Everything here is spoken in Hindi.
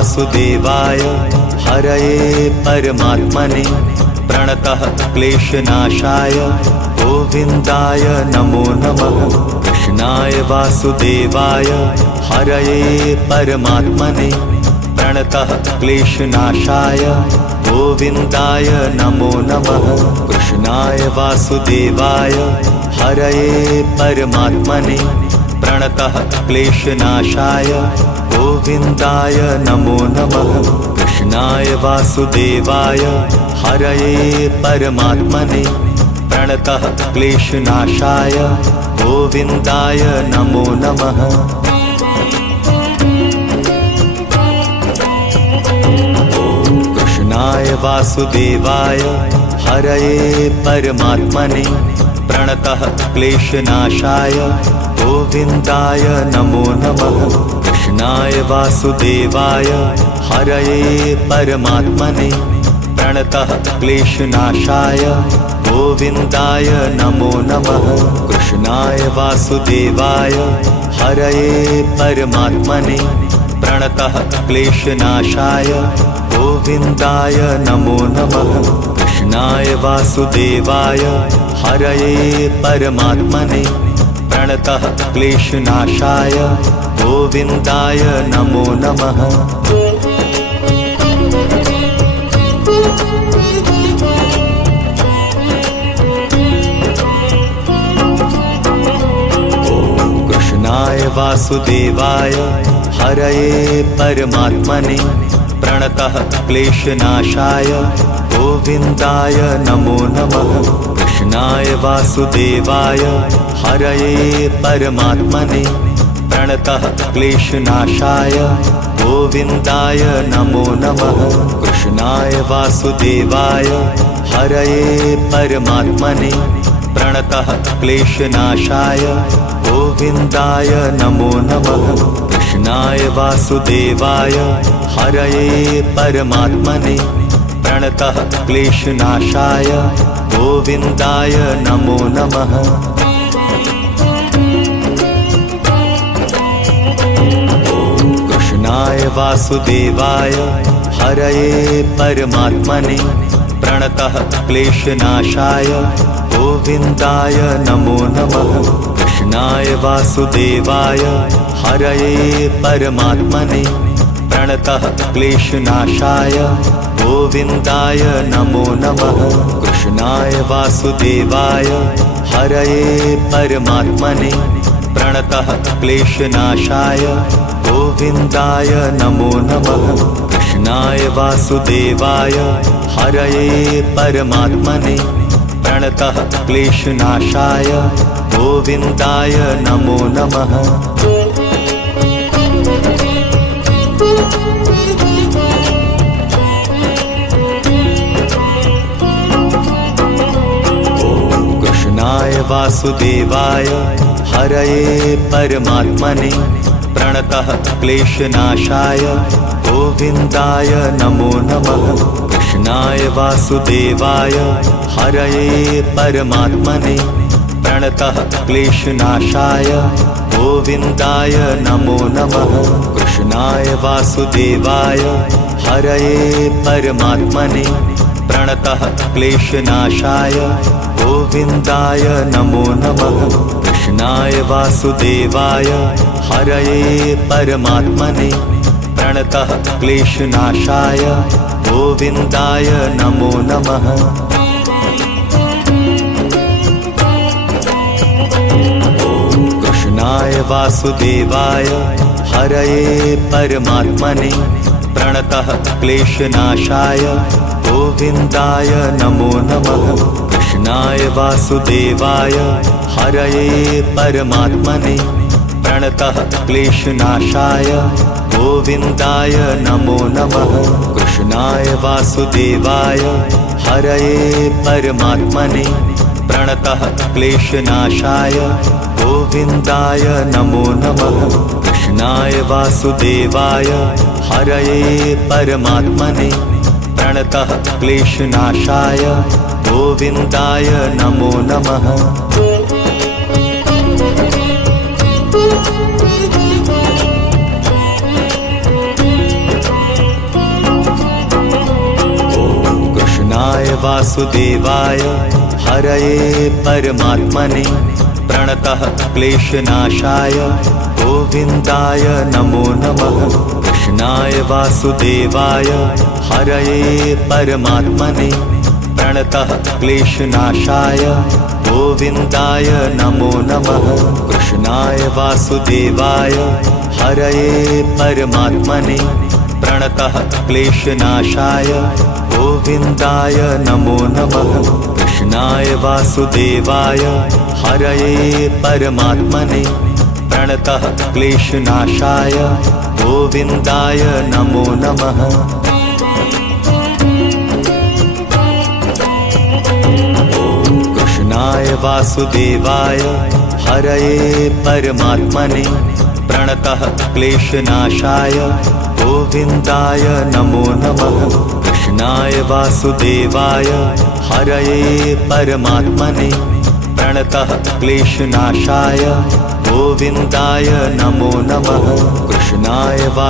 वासुदेवाय हरये परमात्मने प्रणतः क्लेशनाशाय गोविन्दाय नमो नमः। कृष्णाय वासुदेवाय हरये परमात्मने प्रणतः क्लेशनाशाय गोविन्दाय नमो नमः। कृष्णाय वासुदेवाय हरये परमात्मने प्रणतः क्लेशनाशाय गोविन्दाय नमो नमः। कृष्णाय वासुदेवाय हरये परमात्मने प्रणतः क्लेशनाशाय गोविन्दाय नमो नमः। कृष्णाय वासुदेवाय हरये परमात्मने प्रणतः क्लेशनाशाय गोविन्दाय नमो नमः। कृष्णाय वासुदेवाय हरये परमात्मने प्रणतः क्लेशनाशाय गोविन्दाय नमो नमः। कृष्णाय वासुदेवाय हरये परमात्मने प्रणतः क्लेशनाशाय गोविन्दाय नमो नमः। कृष्णाय वासुदेवाय हरये परमात्मने प्रणतः क्लेशनाशाय गोविन्दाय नमो नमः। कृष्णाय वासुदेवाय हरये परमात्मने प्रणतः क्लेशनाशाय गोविन्दाय नमो नमः। कृष्णाय वासुदेवाय हरये परमात्मने प्रणतः क्लेशनाशाय गोविन्दाय नमो नमः। कृष्णाय वासुदेवाय हरये परमात्मने प्रणतः क्लेशनाशाय गोविन्दाय नमो नमः। कृष्णाय वासुदेवाय हरये परमात्मने प्रणतः क्लेशनाशाय गोविन्दाय नमो नमः। कृष्णाय वासुदेवाय हरये परमात्मने प्रणतः क्लेशनाशाय गोविन्दाय नमो नमः। कृष्णाय वासुदेवाय हरये परमात्मने प्रणतः क्लेशनाशाय गोविन्दाय नमो नमः। कृष्णाय वासुदेवाय हरये परमात्मने प्रणतः क्लेशनाशाय गोविन्दाय नमो नमः। कृष्णाय वासुदेवाय हरये परमात्मने प्रणतः क्लेशनाशाय गोविन्दाय नमो नमः। कृष्णाय वासुदेवाय हरये परमात्मने प्रणतः क्लेशनाशाय गोविन्दाय नमो नमः। कृष्णाय वासुदेवाय हरये परमात्मने प्रणतः क्लेशनाशाय गोविन्दाय नमो नमः। कृष्णाय वासुदेवाय हरये परमात्मने प्रणतः क्लेशनाशाय गोविन्दाय नमो नमः। कृष्णाय वासुदेवाय हरये परमात्मने प्रणतः क्लेशनाशाय गोविन्दाय नमो नमः। कृष्णाय वासुदेवाय हरये परमात्मने प्रणतः क्लेशनाशाय गोविन्दाय नमो नमः। कृष्णाय वासुदेवाय हरये परमात्मने प्रणतः क्लेशनाशाय गोविन्दाय नमो नमः। कृष्णाय वासुदेवाय हरये परमात्मने प्रणतः क्लेशनाशाय गोविन्दाय नमो नमः। कृष्णाय वासुदेवाय हरये परमात्मने प्रणतः क्लेशनाशाय गोविन्दाय नमो नमः। कृष्णाय वासुदेवाय हरये परमात्मने प्रणतः क्लेशनाशाय गोविन्दाय नमो नमः। कृष्णाय वासुदेवाय हरये परमात्मने प्रणतः क्लेशनाशाय गोविन्दाय नमो नमः। कृष्णाय वासुदेवाय हरये परमात्मने प्रणतः क्लेशनाशाय गोविन्दाय नमो नमः। कृष्णाय वासुदेवाय हरये परमात्मने प्रणतः क्लेशनाशाय गोविन्दाय नमो नमः। कृष्णाय वासुदेवाय हरये परमात्मने प्रणतः क्लेशनाशाय गोविन्दाय नमो नमः। कृष्णाय वासुदेवाय हरये परमात्मने प्रणतः क्लेशनाशाय गोविन्दाय नमो नमः। कृष्णाय